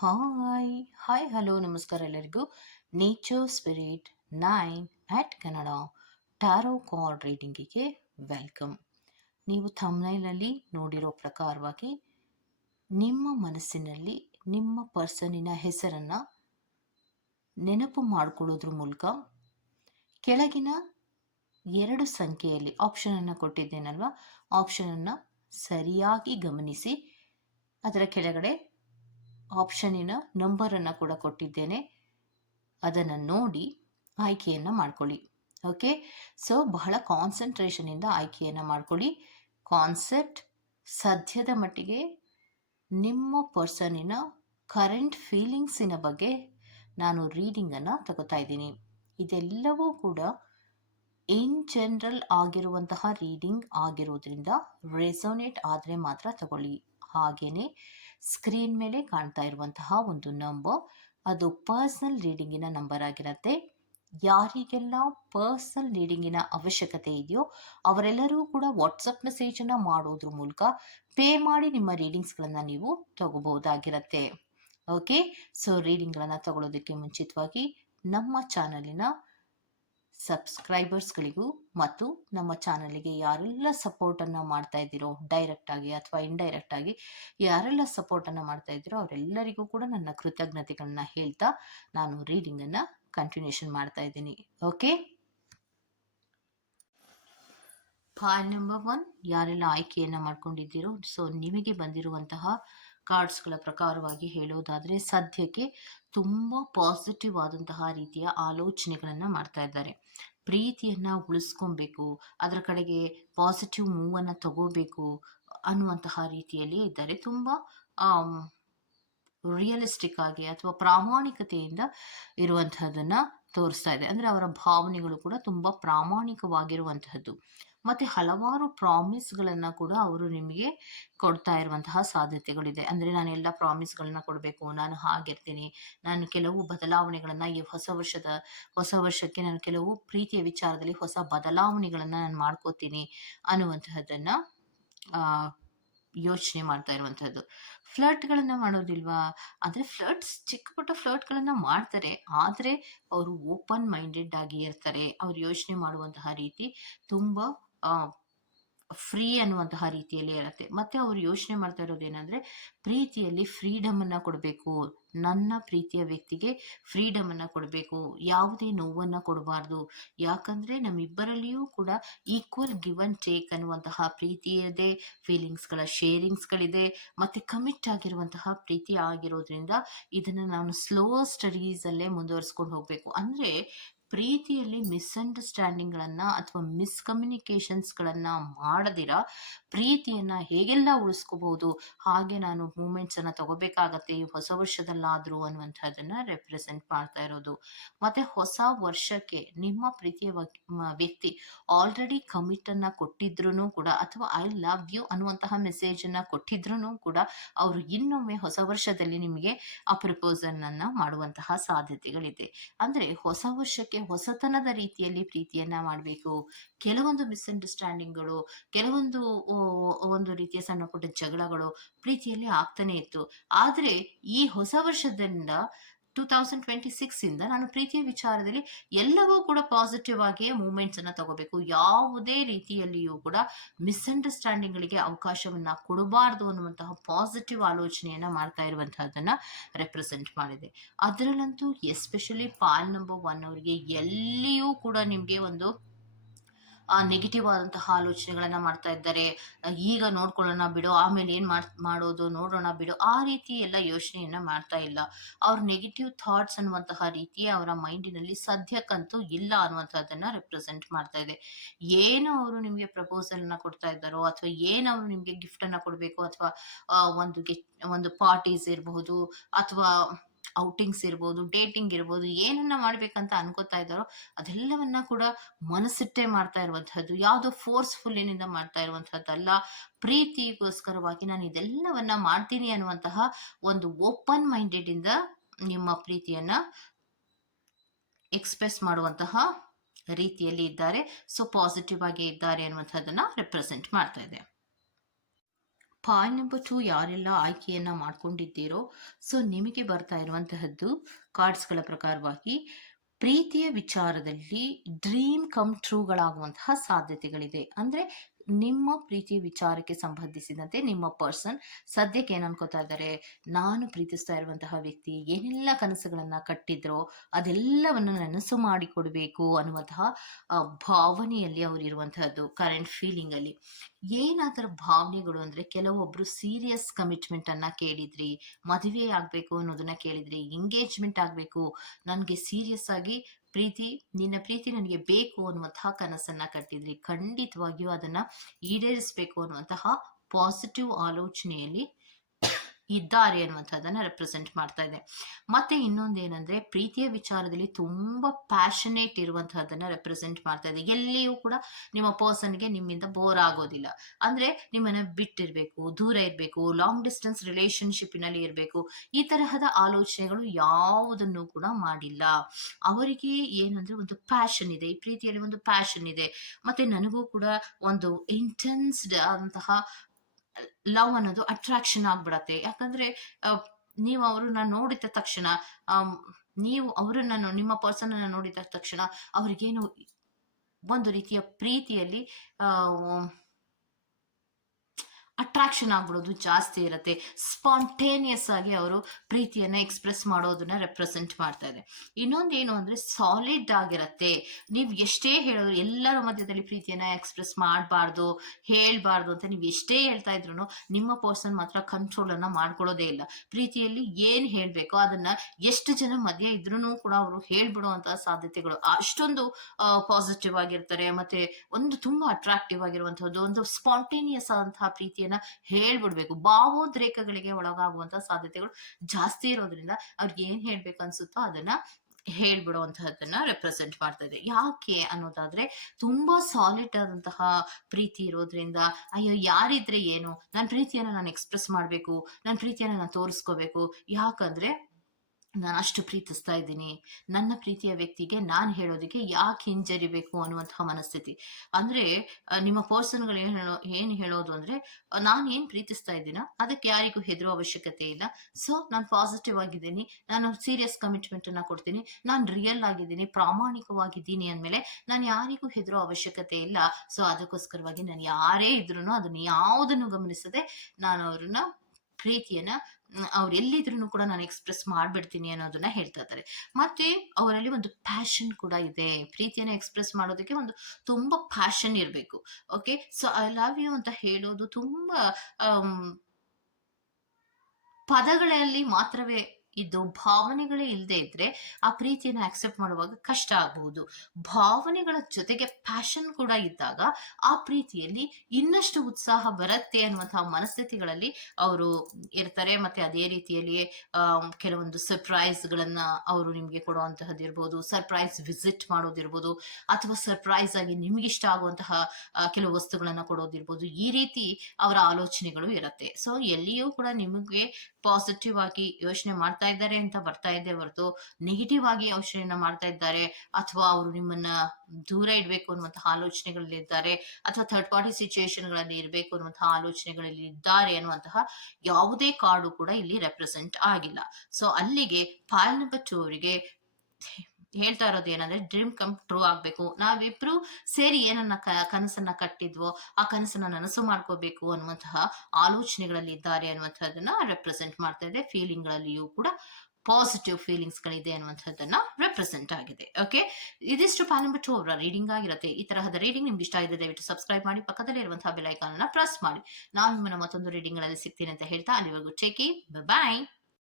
Hi hi hello ನಮಸ್ಕಾರ ಎಲ್ಲರಿಗೂ. Nature spirit 9 at Kannada tarot card ರೀಡಿಂಗಿಗೆ ವೆಲ್ಕಮ್. ನೀವು ಥಂಬ್ನೈಲಲ್ಲಿ ನೋಡಿರೋ ಪ್ರಕಾರವಾಗಿ ನಿಮ್ಮ ಮನಸ್ಸಿನಲ್ಲಿ ನಿಮ್ಮ ಪರ್ಸನಿನ ಹೆಸರನ್ನು ನೆನಪು ಮಾಡಿಕೊಳ್ಳೋದ್ರ ಮೂಲಕ ಕೆಳಗಿನ 2 ಸಂಖ್ಯೆಯಲ್ಲಿ ಆಪ್ಷನನ್ನು ಕೊಟ್ಟಿದ್ದೇನಲ್ವ, ಆಪ್ಷನನ್ನು ಸರಿಯಾಗಿ ಗಮನಿಸಿ. ಅದರ ಕೆಳಗಡೆ ಆಪ್ಷನಿನ ನಂಬರನ್ನು ಕೂಡ ಕೊಟ್ಟಿದ್ದೇನೆ, ಅದನ್ನು ನೋಡಿ ಆಯ್ಕೆಯನ್ನು ಮಾಡ್ಕೊಳ್ಳಿ. ಓಕೆ, ಸೊ ಬಹಳ ಕಾನ್ಸಂಟ್ರೇಷನಿಂದ ಆಯ್ಕೆಯನ್ನು ಮಾಡ್ಕೊಳ್ಳಿ. ಕಾನ್ಸೆಪ್ಟ್ ಸದ್ಯದ ಮಟ್ಟಿಗೆ ನಿಮ್ಮ ಪರ್ಸನಿನ ಕರೆಂಟ್ ಫೀಲಿಂಗ್ಸಿನ ಬಗ್ಗೆ ನಾನು ರೀಡಿಂಗನ್ನು ತಗೋತಾ ಇದ್ದೀನಿ. ಇದೆಲ್ಲವೂ ಕೂಡ ಇನ್ ಜನರಲ್ ಆಗಿರುವಂತಹ ರೀಡಿಂಗ್ ಆಗಿರೋದ್ರಿಂದ ರೆಸೋನೇಟ್ ಆದರೆ ಮಾತ್ರ ತಗೊಳ್ಳಿ. ಹಾಗೆಯೇ ಸ್ಕ್ರೀನ್ ಮೇಲೆ ಕಾಣ್ತಾ ಇರುವಂತಹ ಒಂದು ನಂಬರ್, ಅದು ಪರ್ಸನಲ್ ರೀಡಿಂಗಿನ ನಂಬರ್ ಆಗಿರುತ್ತೆ. ಯಾರಿಗೆಲ್ಲ ಪರ್ಸನಲ್ ರೀಡಿಂಗಿನ ಅವಶ್ಯಕತೆ ಇದೆಯೋ ಅವರೆಲ್ಲರೂ ಕೂಡ ವಾಟ್ಸಪ್ ಮೆಸೇಜನ್ನು ಮಾಡೋದ್ರ ಮೂಲಕ ಪೇ ಮಾಡಿ ನಿಮ್ಮ ರೀಡಿಂಗ್ಸ್ಗಳನ್ನು ನೀವು ತಗೋಬಹುದಾಗಿರುತ್ತೆ. ಓಕೆ, ಸೊ ರೀಡಿಂಗ್ಗಳನ್ನು ತಗೊಳ್ಳೋದಕ್ಕೆ ಮುಂಚಿತವಾಗಿ ನಮ್ಮ ಚಾನಲಿನ ಸಬ್ಸ್ಕ್ರೈಬರ್ಸ್ಗಳಿಗೂ ಮತ್ತು ನಮ್ಮ ಚಾನಲಿಗೆ ಯಾರೆಲ್ಲ ಸಪೋರ್ಟನ್ನು ಮಾಡ್ತಾ ಇದ್ದೀರೋ ಡೈರೆಕ್ಟಾಗಿ ಅಥವಾ ಇಂಡೈರೆಕ್ಟಾಗಿ ಯಾರೆಲ್ಲ ಸಪೋರ್ಟನ್ನು ಮಾಡ್ತಾ ಇದ್ದೀರೋ ಅವರೆಲ್ಲರಿಗೂ ಕೂಡ ನನ್ನ ಕೃತಜ್ಞತೆಗಳನ್ನ ಹೇಳ್ತಾ ನಾನು ರೀಡಿಂಗನ್ನು ಕಂಟಿನ್ಯೂಷನ್ ಮಾಡ್ತಾ ಇದ್ದೀನಿ. ಓಕೆ, ಪಾಲ್ ನಂಬರ್ 1 ಯಾರೆಲ್ಲ ಆಯ್ಕೆಯನ್ನು ಮಾಡ್ಕೊಂಡಿದ್ದೀರೋ, ಸೊ ನಿಮಗೆ ಬಂದಿರುವಂತಹ ಕಾರ್ಡ್ಸ್ಗಳ ಪ್ರಕಾರವಾಗಿ ಹೇಳೋದಾದರೆ ಸದ್ಯಕ್ಕೆ ತುಂಬ ಪಾಸಿಟಿವ್ ಆದಂತಹ ರೀತಿಯ ಆಲೋಚನೆಗಳನ್ನು ಮಾಡ್ತಾ ಇದ್ದಾರೆ. ಪ್ರೀತಿಯನ್ನು ಉಳಿಸ್ಕೊಬೇಕು, ಅದರ ಕಡೆಗೆ ಪಾಸಿಟಿವ್ ಮೂವನ್ನು ತಗೋಬೇಕು ಅನ್ನುವಂತಹ ರೀತಿಯಲ್ಲಿ ಇದ್ದಾರೆ. ತುಂಬ ರಿಯಲಿಸ್ಟಿಕ್ ಆಗಿ ಅಥವಾ ಪ್ರಾಮಾಣಿಕತೆಯಿಂದ ಇರುವಂತಹದನ್ನು ತೋರಿಸ್ತಾ ಇದೆ. ಅಂದರೆ ಅವರ ಭಾವನೆಗಳು ಕೂಡ ತುಂಬ ಪ್ರಾಮಾಣಿಕವಾಗಿರುವಂತಹದ್ದು. ಮತ್ತು ಹಲವಾರು ಪ್ರಾಮಿಸ್ಗಳನ್ನು ಕೂಡ ಅವರು ನಿಮಗೆ ಕೊಡ್ತಾ ಇರುವಂತಹ ಸಾಧ್ಯತೆಗಳಿದೆ. ಅಂದರೆ ನಾನು ಎಲ್ಲ ಪ್ರಾಮಿಸ್ಗಳನ್ನ ಕೊಡಬೇಕು, ನಾನು ಹಾಗಿರ್ತೀನಿ, ನಾನು ಕೆಲವು ಬದಲಾವಣೆಗಳನ್ನು ಈ ಹೊಸ ವರ್ಷಕ್ಕೆ ನಾನು ಕೆಲವು ಪ್ರೀತಿಯ ವಿಚಾರದಲ್ಲಿ ಹೊಸ ಬದಲಾವಣೆಗಳನ್ನು ನಾನು ಮಾಡ್ಕೋತೀನಿ ಅನ್ನುವಂತಹದ್ದನ್ನು ಯೋಚನೆ ಮಾಡ್ತಾ ಇರುವಂಥದ್ದು. ಫ್ಲರ್ಟ್ಗಳನ್ನು ಮಾಡೋದಿಲ್ವಾ ಅಂದರೆ ಚಿಕ್ಕ ಪುಟ್ಟ ಫ್ಲರ್ಟ್ಗಳನ್ನು ಮಾಡ್ತಾರೆ, ಆದರೆ ಅವರು ಓಪನ್ ಮೈಂಡೆಡ್ ಆಗಿ ಇರ್ತಾರೆ. ಅವ್ರು ಯೋಚನೆ ಮಾಡುವಂತಹ ರೀತಿ ತುಂಬ ಫ್ರೀ ಅನ್ನುವಂತಹ ರೀತಿಯಲ್ಲಿ ಇರುತ್ತೆ. ಮತ್ತು ಅವರು ಯೋಚನೆ ಮಾಡ್ತಾ ಇರೋದೇನೆಂದರೆ ಪ್ರೀತಿಯಲ್ಲಿ ಫ್ರೀಡಮನ್ನು ಕೊಡಬೇಕು, ನನ್ನ ಪ್ರೀತಿಯ ವ್ಯಕ್ತಿಗೆ ಫ್ರೀಡಮನ್ನು ಕೊಡಬೇಕು, ಯಾವುದೇ ನೋವನ್ನು ಕೊಡಬಾರ್ದು. ಯಾಕಂದರೆ ನಮ್ಮಿಬ್ಬರಲ್ಲಿಯೂ ಕೂಡ ಈಕ್ವಲ್ ಗಿವ್ ಆ್ಯಂಡ್ ಟೇಕ್ ಅನ್ನುವಂತಹ ಪ್ರೀತಿ ಇದೆ, ಫೀಲಿಂಗ್ಸ್ಗಳ ಶೇರಿಂಗ್ಸ್ಗಳಿದೆ ಮತ್ತು ಕಮಿಟ್ ಆಗಿರುವಂತಹ ಪ್ರೀತಿ ಆಗಿರೋದ್ರಿಂದ ಇದನ್ನು ನಾನು ಸ್ಲೋ ಸ್ಟಡೀಸಲ್ಲೇ ಮುಂದುವರಿಸ್ಕೊಂಡು ಹೋಗಬೇಕು. ಅಂದರೆ ಪ್ರೀತಿಯಲ್ಲಿ ಮಿಸ್ಅಂಡರ್ಸ್ಟ್ಯಾಂಡಿಂಗ್ಗಳನ್ನು ಅಥವಾ ಮಿಸ್ಕಮ್ಯುನಿಕೇಷನ್ಸ್ಗಳನ್ನು ಮಾಡದಿರ ಪ್ರೀತಿಯನ್ನು ಹೇಗೆಲ್ಲ ಉಳಿಸ್ಕೋಬಹುದು, ಹಾಗೆ ನಾನು ಮೂಮೆಂಟ್ಸನ್ನು ತಗೋಬೇಕಾಗತ್ತೆ ಈ ಹೊಸ ವರ್ಷದಲ್ಲಾದರೂ ಅನ್ನುವಂಥದ್ದನ್ನು ರೆಪ್ರೆಸೆಂಟ್ ಮಾಡ್ತಾ ಇರೋದು. ಮತ್ತು ಹೊಸ ವರ್ಷಕ್ಕೆ ನಿಮ್ಮ ಪ್ರೀತಿಯ ವ್ಯಕ್ತಿ ಆಲ್ರೆಡಿ ಕಮಿಟನ್ನು ಕೊಟ್ಟಿದ್ರೂ ಕೂಡ ಅಥವಾ ಐ ಲವ್ ಯು ಅನ್ನುವಂತಹ ಮೆಸೇಜನ್ನು ಕೊಟ್ಟಿದ್ರೂ ಕೂಡ ಅವರು ಇನ್ನೊಮ್ಮೆ ಹೊಸ ವರ್ಷದಲ್ಲಿ ನಿಮಗೆ ಆ ಪ್ರಪೋಸಲನ್ನು ಮಾಡುವಂತಹ ಸಾಧ್ಯತೆಗಳಿದೆ. ಅಂದರೆ ಹೊಸ ವರ್ಷಕ್ಕೆ ಹೊಸತನದ ರೀತಿಯಲ್ಲಿ ಪ್ರೀತಿಯನ್ನ ಮಾಡಬೇಕು. ಕೆಲವೊಂದು ಮಿಸ್ಅಂಡರ್ಸ್ಟ್ಯಾಂಡಿಂಗ್ಗಳು, ಕೆಲವೊಂದು ಒಂದು ರೀತಿಯ ಸಣ್ಣ ಪುಟ್ಟ ಜಗಳಗಳು ಪ್ರೀತಿಯಲ್ಲಿ ಆಗ್ತಾನೆ ಇತ್ತು. ಆದರೆ ಈ ಹೊಸ ವರ್ಷದಿಂದ 2026 ಇಂದ ನಾನು ಪ್ರೀತಿಯ ವಿಚಾರದಲ್ಲಿ ಎಲ್ಲವೂ ಕೂಡ ಪಾಸಿಟಿವ್ ಆಗಿಯೇ ಮೂಮೆಂಟ್ಸ್ ಅನ್ನ ತಗೋಬೇಕು, ಯಾವುದೇ ರೀತಿಯಲ್ಲಿಯೂ ಕೂಡ ಮಿಸ್ಅಂಡರ್ಸ್ಟ್ಯಾಂಡಿಂಗ್ಗಳಿಗೆ ಅವಕಾಶವನ್ನ ಕೊಡಬಾರ್ದು ಅನ್ನುವಂತಹ ಪಾಸಿಟಿವ್ ಆಲೋಚನೆಯನ್ನ ಮಾಡ್ತಾ ಇರುವಂತಹದನ್ನ ರೆಪ್ರೆಸೆಂಟ್ ಮಾಡಿದೆ. ಅದರಲ್ಲಂತೂ ಎಸ್ಪೆಷಲಿ ಪಾಲ್ ನಂಬರ್ 1 ಅವರಿಗೆ ಎಲ್ಲಿಯೂ ಕೂಡ ನಿಮಗೆ ಒಂದು ನೆಗೆಟಿವ್ ಆದಂತಹ ಆಲೋಚನೆಗಳನ್ನು ಮಾಡ್ತಾ ಇದ್ದಾರೆ. ಈಗ ನೋಡ್ಕೊಳ್ಳೋಣ ಬಿಡು, ಆಮೇಲೆ ಏನು ಮಾಡೋದು ನೋಡೋಣ ಬಿಡು, ಆ ರೀತಿ ಎಲ್ಲ ಯೋಚನೆಯನ್ನು ಮಾಡ್ತಾ ಇಲ್ಲ. ಅವ್ರ ನೆಗೆಟಿವ್ ಥಾಟ್ಸ್ ಅನ್ನುವಂತಹ ರೀತಿ ಅವರ ಮೈಂಡಿನಲ್ಲಿ ಸದ್ಯಕ್ಕಂತೂ ಇಲ್ಲ ಅನ್ನುವಂಥದ್ದನ್ನು ರೆಪ್ರೆಸೆಂಟ್ ಮಾಡ್ತಾ ಇದೆ. ಏನು ಅವರು ನಿಮಗೆ ಪ್ರಪೋಸಲ್ನ ಕೊಡ್ತಾ ಇದ್ದಾರೋ ಅಥವಾ ಏನು ಅವರು ನಿಮಗೆ ಗಿಫ್ಟನ್ನು ಕೊಡಬೇಕು ಅಥವಾ ಒಂದು ಪಾರ್ಟೀಸ್ ಇರಬಹುದು ಅಥವಾ ಔಟಿಂಗ್ಸ್ ಇರ್ಬೋದು, ಡೇಟಿಂಗ್ ಇರ್ಬೋದು, ಏನನ್ನ ಮಾಡ್ಬೇಕಂತ ಅನ್ಕೋತಾ ಇದ್ದಾರೋ ಅದೆಲ್ಲವನ್ನ ಕೂಡ ಮನಸ್ಸಿಟ್ಟೆ ಮಾಡ್ತಾ ಇರುವಂತಹದ್ದು, ಯಾವುದೋ ಫೋರ್ಸ್ಫುಲ್ಲಿನಿಂದ ಮಾಡ್ತಾ ಇರುವಂತಹದ್ದಲ್ಲ. ಪ್ರೀತಿಗೋಸ್ಕರವಾಗಿ ನಾನು ಇದೆಲ್ಲವನ್ನ ಮಾಡ್ತೀನಿ ಅನ್ನುವಂತಹ ಒಂದು ಓಪನ್ ಮೈಂಡೆಡ್ ಇಂದ ನಿಮ್ಮ ಪ್ರೀತಿಯನ್ನ ಎಕ್ಸ್ಪ್ರೆಸ್ ಮಾಡುವಂತಹ ರೀತಿಯಲ್ಲಿ ಇದ್ದಾರೆ. ಸೊ ಪಾಸಿಟಿವ್ ಆಗಿ ಇದ್ದಾರೆ ಅನ್ನುವಂಥದ್ದನ್ನ ರೆಪ್ರೆಸೆಂಟ್ ಮಾಡ್ತಾ ಇದೆ. ಪಾಯಿಂಟ್ ನಂಬರ್ 2 ಯಾರೆಲ್ಲ ಆಯ್ಕೆಯನ್ನ ಮಾಡ್ಕೊಂಡಿದ್ದೀರೋ, ಸೊ ನಿಮಗೆ ಬರ್ತಾ ಇರುವಂತಹದ್ದು ಕಾರ್ಡ್ಸ್ಗಳ ಪ್ರಕಾರವಾಗಿ ಪ್ರೀತಿಯ ವಿಚಾರದಲ್ಲಿ ಡ್ರೀಮ್ ಕಮ್ ಟ್ರೂಗಳಾಗುವಂತಹ ಸಾಧ್ಯತೆಗಳಿದೆ. ಅಂದ್ರೆ ನಿಮ್ಮ ಪ್ರೀತಿಯ ವಿಚಾರಕ್ಕೆ ಸಂಬಂಧಿಸಿದಂತೆ ನಿಮ್ಮ ಪರ್ಸನ್ ಸದ್ಯಕ್ಕೆ ಏನ್ ಅನ್ಕೋತಾ ಇದ್ದಾರೆ, ನಾನು ಪ್ರೀತಿಸ್ತಾ ಇರುವಂತಹ ವ್ಯಕ್ತಿ ಏನೆಲ್ಲ ಕನಸುಗಳನ್ನ ಕಟ್ಟಿದ್ರೋ ಅದೆಲ್ಲವನ್ನು ನನಸು ಮಾಡಿಕೊಡ್ಬೇಕು ಅನ್ನುವಂತಹ ಭಾವನೆಯಲ್ಲಿ ಅವ್ರು ಇರುವಂತಹದ್ದು ಕರೆಂಟ್ ಫೀಲಿಂಗ್ ಅಲ್ಲಿ. ಏನಾದರೂ ಭಾವನೆಗಳು ಅಂದ್ರೆ, ಕೆಲವೊಬ್ರು ಸೀರಿಯಸ್ ಕಮಿಟ್ಮೆಂಟ್ ಅನ್ನ ಕೇಳಿದ್ರಿ, ಮದುವೆ ಆಗ್ಬೇಕು ಅನ್ನೋದನ್ನ ಕೇಳಿದ್ರಿ, ಎಂಗೇಜ್ಮೆಂಟ್ ಆಗ್ಬೇಕು, ನನ್ಗೆ ಸೀರಿಯಸ್ ಆಗಿ ನಿನ್ನ ಪ್ರೀತಿ ನನಗೆ ಬೇಕು ಅನ್ನುವಂತಹ ಕನಸನ್ನ ಕಟ್ಟಿದ್ರಿ. ಖಂಡಿತವಾಗಿಯೂ ಅದನ್ನ ಈಡೇರಿಸಬೇಕು ಅನ್ನುವಂತಹ ಪಾಸಿಟಿವ್ ಆಲೋಚನೆಯಲ್ಲಿ ಇದ್ದಾರೆ ಅನ್ನುವಂಥದ್ದನ್ನ ರೆಪ್ರೆಸೆಂಟ್ ಮಾಡ್ತಾ ಇದೆ. ಮತ್ತೆ ಇನ್ನೊಂದೇನಂದ್ರೆ, ಪ್ರೀತಿಯ ವಿಚಾರದಲ್ಲಿ ತುಂಬಾ ಪ್ಯಾಷನೇಟ್ ಇರುವಂತಹದನ್ನ ರೆಪ್ರೆಸೆಂಟ್ ಮಾಡ್ತಾ ಇದೆ. ಎಲ್ಲಿಯೂ ಕೂಡ ನಿಮ್ಮ ಪರ್ಸನ್ಗೆ ನಿಮ್ಮಿಂದ ಬೋರ್ ಆಗೋದಿಲ್ಲ. ಅಂದ್ರೆ ನಿಮ್ಮನ್ನ ಬಿಟ್ಟಿರ್ಬೇಕು, ದೂರ ಇರಬೇಕು, ಲಾಂಗ್ ಡಿಸ್ಟೆನ್ಸ್ ರಿಲೇಶನ್ಶಿಪ್ನಲ್ಲಿ ಇರಬೇಕು, ಈ ತರಹದ ಆಲೋಚನೆಗಳು ಯಾವುದನ್ನು ಕೂಡ ಮಾಡಿಲ್ಲ. ಅವರಿಗೆ ಏನಂದ್ರೆ ಒಂದು ಪ್ಯಾಷನ್ ಇದೆ, ಈ ಪ್ರೀತಿಯಲ್ಲಿ ಒಂದು ಪ್ಯಾಷನ್ ಇದೆ. ಮತ್ತೆ ನನಗೂ ಕೂಡ ಒಂದು ಇಂಟೆನ್ಸ್ಡ್ ಅಂತಹ ಲವ್ ಅನ್ನೋದು ಅಟ್ರಾಕ್ಷನ್ ಆಗ್ಬಿಡತ್ತೆ. ಯಾಕಂದ್ರೆ ನೀವು ಅವ್ರನ್ನ ನೋಡಿದ ತಕ್ಷಣ, ನೀವು ಅವರನ್ನ ನಿಮ್ಮ ಪರ್ಸನ್ ಅನ್ನ ನೋಡಿದ ತಕ್ಷಣ ಅವ್ರಿಗೇನು ಒಂದು ರೀತಿಯ ಪ್ರೀತಿಯಲ್ಲಿ ಅಟ್ರಾಕ್ಷನ್ ಆಗ್ಬಿಡೋದು ಜಾಸ್ತಿ ಇರುತ್ತೆ. ಸ್ಪಾಂಟೇನಿಯಸ್ ಆಗಿ ಅವರು ಪ್ರೀತಿಯನ್ನ ಎಕ್ಸ್ಪ್ರೆಸ್ ಮಾಡೋದನ್ನ ರೆಪ್ರೆಸೆಂಟ್ ಮಾಡ್ತಾ ಇದೆ. ಇನ್ನೊಂದೇನು ಅಂದ್ರೆ, ಸಾಲಿಡ್ ಆಗಿರತ್ತೆ. ನೀವು ಎಷ್ಟೇ ಹೇಳೋದು, ಎಲ್ಲರ ಮಧ್ಯದಲ್ಲಿ ಪ್ರೀತಿಯನ್ನ ಎಕ್ಸ್ಪ್ರೆಸ್ ಮಾಡಬಾರ್ದು, ಹೇಳ್ಬಾರ್ದು ಅಂತ ನೀವು ಎಷ್ಟೇ ಹೇಳ್ತಾ ಇದ್ರು ನಿಮ್ಮ ಪರ್ಸನ್ ಮಾತ್ರ ಕಂಟ್ರೋಲ್ ಅನ್ನ ಮಾಡ್ಕೊಳ್ಳೋದೇ ಇಲ್ಲ. ಪ್ರೀತಿಯಲ್ಲಿ ಏನ್ ಹೇಳ್ಬೇಕೋ ಅದನ್ನ ಎಷ್ಟು ಜನ ಮಧ್ಯ ಇದ್ರೂ ಕೂಡ ಅವರು ಹೇಳ್ಬಿಡುವಂತಹ ಸಾಧ್ಯತೆಗಳು ಅಷ್ಟೊಂದು ಪಾಸಿಟಿವ್ ಆಗಿರ್ತಾರೆ. ಮತ್ತೆ ಒಂದು ತುಂಬಾ ಅಟ್ರಾಕ್ಟಿವ್ ಆಗಿರುವಂತಹದ್ದು, ಒಂದು ಸ್ಪಾಂಟೇನಿಯಸ್ ಆದಂತಹ ಪ್ರೀತಿಯನ್ನ ಹೇಳ್ಬಿಡ್ಬೇಕು. ಭಾವೋದ್ರೇಕಗಳಿಗೆ ಒಳಗಾಗುವಂತಹ ಸಾಧ್ಯತೆಗಳು ಜಾಸ್ತಿ ಇರೋದ್ರಿಂದ ಅವ್ರಿಗೆ ಏನ್ ಹೇಳ್ಬೇಕು ಅನ್ಸುತ್ತೋ ಅದನ್ನ ಹೇಳ್ಬಿಡುವಂತಹದನ್ನ ರೆಪ್ರೆಸೆಂಟ್ ಮಾಡ್ತಾ ಇದೆ. ಯಾಕೆ ಅನ್ನೋದಾದ್ರೆ, ತುಂಬಾ ಸಾಲಿಡ್ ಆದಂತಹ ಪ್ರೀತಿ ಇರೋದ್ರಿಂದ, ಅಯ್ಯೋ ಯಾರಿದ್ರೆ ಏನು, ನನ್ನ ಪ್ರೀತಿಯನ್ನ ನಾನು ಎಕ್ಸ್ಪ್ರೆಸ್ ಮಾಡ್ಬೇಕು, ನನ್ನ ಪ್ರೀತಿಯನ್ನ ನಾನು ತೋರಿಸ್ಕೋಬೇಕು, ಯಾಕಂದ್ರೆ ನಾನು ಅಷ್ಟು ಪ್ರೀತಿಸ್ತಾ ಇದ್ದೀನಿ, ನನ್ನ ಪ್ರೀತಿಯ ವ್ಯಕ್ತಿಗೆ ನಾನು ಹೇಳೋದಕ್ಕೆ ಯಾಕೆ ಹಿಂಜರಿಬೇಕು ಅನ್ನುವಂತಹ ಮನಸ್ಥಿತಿ. ಅಂದ್ರೆ ನಿಮ್ಮ ಪರ್ಸನ್ಗಳು ಏನ್ ಹೇಳೋದು ಅಂದ್ರೆ, ನಾನು ಏನ್ ಪ್ರೀತಿಸ್ತಾ ಇದ್ದೀನ ಅದಕ್ಕೆ ಯಾರಿಗೂ ಹೆದರುವ ಅವಶ್ಯಕತೆ ಇಲ್ಲ. ಸೊ ನಾನು ಪಾಸಿಟಿವ್ ಆಗಿದ್ದೀನಿ, ನಾನು ಸೀರಿಯಸ್ ಕಮಿಟ್ಮೆಂಟ್ ಅನ್ನ ಕೊಡ್ತೀನಿ, ನಾನು ರಿಯಲ್ ಆಗಿದ್ದೀನಿ, ಪ್ರಾಮಾಣಿಕವಾಗಿದ್ದೀನಿ ಅಂದ್ಮೇಲೆ ನಾನು ಯಾರಿಗೂ ಹೆದರೋ ಅವಶ್ಯಕತೆ ಇಲ್ಲ. ಸೊ ಅದಕ್ಕೋಸ್ಕರವಾಗಿ ನಾನು ಯಾರೇ ಇದ್ರು ಅದನ್ನ ಯಾವುದನ್ನು ಗಮನಿಸದೆ ನಾನು ಅವ್ರನ್ನ ಪ್ರೀತಿಯನ್ನ ಅವ್ರು ಎಲ್ಲಿದ್ರು ಕೂಡ ನಾನು ಎಕ್ಸ್ಪ್ರೆಸ್ ಮಾಡ್ಬಿಡ್ತೀನಿ ಅನ್ನೋದನ್ನ ಹೇಳ್ತಾ ಇದ್ದಾರೆ. ಮತ್ತೆ ಅವರಲ್ಲಿ ಒಂದು ಪ್ಯಾಷನ್ ಕೂಡ ಇದೆ. ಪ್ರೀತಿಯನ್ನ ಎಕ್ಸ್ಪ್ರೆಸ್ ಮಾಡೋದಕ್ಕೆ ಒಂದು ತುಂಬಾ ಪ್ಯಾಷನ್ ಇರಬೇಕು. Okay, so I love you ಅಂತ ಹೇಳೋದು ತುಂಬಾ ಪದಗಳಲ್ಲಿ ಮಾತ್ರವೇ ಇದ್ದು ಭಾವನೆಗಳೇ ಇಲ್ಲದೆ ಇದ್ರೆ ಆ ಪ್ರೀತಿಯನ್ನು ಆಕ್ಸೆಪ್ಟ್ ಮಾಡುವಾಗ ಕಷ್ಟ ಆಗಬಹುದು. ಭಾವನೆಗಳ ಜೊತೆಗೆ ಪ್ಯಾಷನ್ ಕೂಡ ಇದ್ದಾಗ ಆ ಪ್ರೀತಿಯಲ್ಲಿ ಇನ್ನಷ್ಟು ಉತ್ಸಾಹ ಬರುತ್ತೆ ಅನ್ನುವಂತಹ ಮನಸ್ಥಿತಿಗಳಲ್ಲಿ ಅವರು ಇರ್ತಾರೆ. ಮತ್ತೆ ಅದೇ ರೀತಿಯಲ್ಲಿ ಕೆಲವೊಂದು ಸರ್ಪ್ರೈಸ್ಗಳನ್ನ ಅವರು ನಿಮ್ಗೆ ಕೊಡುವಂತಹದ್ದಿರ್ಬೋದು, ಸರ್ಪ್ರೈಸ್ ವಿಸಿಟ್ ಮಾಡೋದಿರ್ಬೋದು, ಅಥವಾ ಸರ್ಪ್ರೈಸ್ ಆಗಿ ನಿಮ್ಗೆ ಇಷ್ಟ ಆಗುವಂತಹ ಕೆಲವು ವಸ್ತುಗಳನ್ನ ಕೊಡೋದಿರ್ಬೋದು. ಈ ರೀತಿ ಅವರ ಆಲೋಚನೆಗಳು ಇರುತ್ತೆ. ಸೊ ಎಲ್ಲಿಯೂ ಕೂಡ ನಿಮಗೆ ಪಾಸಿಟಿವ್ ಆಗಿ ಯೋಚನೆ ಮಾಡ್ತಾ ಇದ್ದಾರೆ ಅಂತ ಬರ್ತಾ ಇದೆ ಹೊರತು ನೆಗೆಟಿವ್ ಆಗಿ ಯೋಚನೆಯನ್ನ ಮಾಡ್ತಾ ಇದ್ದಾರೆ, ಅಥವಾ ಅವರು ನಿಮ್ಮನ್ನ ದೂರ ಇಡ್ಬೇಕು ಅನ್ನುವಂತಹ ಆಲೋಚನೆಗಳಲ್ಲಿ ಇದ್ದಾರೆ, ಅಥವಾ ಥರ್ಡ್ ಪಾರ್ಟಿ ಸಿಚುಯೇಷನ್ ಗಳಲ್ಲಿ ಇರಬೇಕು ಅನ್ನುವಂತಹ ಆಲೋಚನೆಗಳಲ್ಲಿ ಇದ್ದಾರೆ ಅನ್ನುವಂತಹ ಯಾವುದೇ ಕಾರ್ಡು ಕೂಡ ಇಲ್ಲಿ ರೆಪ್ರೆಸೆಂಟ್ ಆಗಿಲ್ಲ. ಸೊ ಅಲ್ಲಿಗೆ ಫೈಲ್ ನಂಬರ್ 2 ಅವರಿಗೆ ಹೇಳ್ತಾ ಇರೋದು ಏನಂದ್ರೆ, ಡ್ರೀಮ್ ಕಮ್ ಟ್ರೂ ಆಗ್ಬೇಕು, ನಾವಿಬ್ರು ಸೇರಿ ಏನನ್ನ ಕನಸನ್ನ ಕಟ್ಟಿದ್ವೋ ಆ ಕನಸನ್ನ ನನಸು ಮಾಡ್ಕೋಬೇಕು ಅನ್ನುವಂತಹ ಆಲೋಚನೆಗಳಲ್ಲಿ ಇದ್ದಾರೆ ಅನ್ನುವಂಥದ್ದನ್ನ ರೆಪ್ರೆಸೆಂಟ್ ಮಾಡ್ತಾ ಇದೆ. ಫೀಲಿಂಗ್ ಗಳಲ್ಲಿಯೂ ಕೂಡ ಪಾಸಿಟಿವ್ ಫೀಲಿಂಗ್ಸ್ ಗಳಿದೆ ಅನ್ನುವಂಥದ್ದನ್ನ ರೆಪ್ರೆಸೆಂಟ್ ಆಗಿದೆ. ಓಕೆ, ಇದಿಷ್ಟು ಫೈಲ್ ನಂಬರ್ 2 ಅವರ ರೀಡಿಂಗ್ ಆಗಿರುತ್ತೆ. ಈ ತರಹದ ರೀಡಿಂಗ್ ನಿಮ್ಗೆ ಇಷ್ಟ ಆಗಿದೆ ದಯವಿಟ್ಟು ಸಬ್ಸ್ಕ್ರೈಬ್ ಮಾಡಿ, ಪಕ್ಕದಲ್ಲಿ ಇರುವಂತಹ ಬೆಲ್ ಐಕಾನ್ ಅನ್ನ ಪ್ರೆಸ್ ಮಾಡಿ. ನಾನು ನಿಮ್ಮನ್ನ ಮತ್ತೊಂದು ರೀಡಿಂಗ್ ಗಳಲ್ಲಿ ಸಿಗ್ತೀನಿ ಅಂತ ಹೇಳ್ತಾ, ಅಲ್ಲಿವರೆಗೂ ಟೇಕ್ ಕೇರ್, ಬೈ.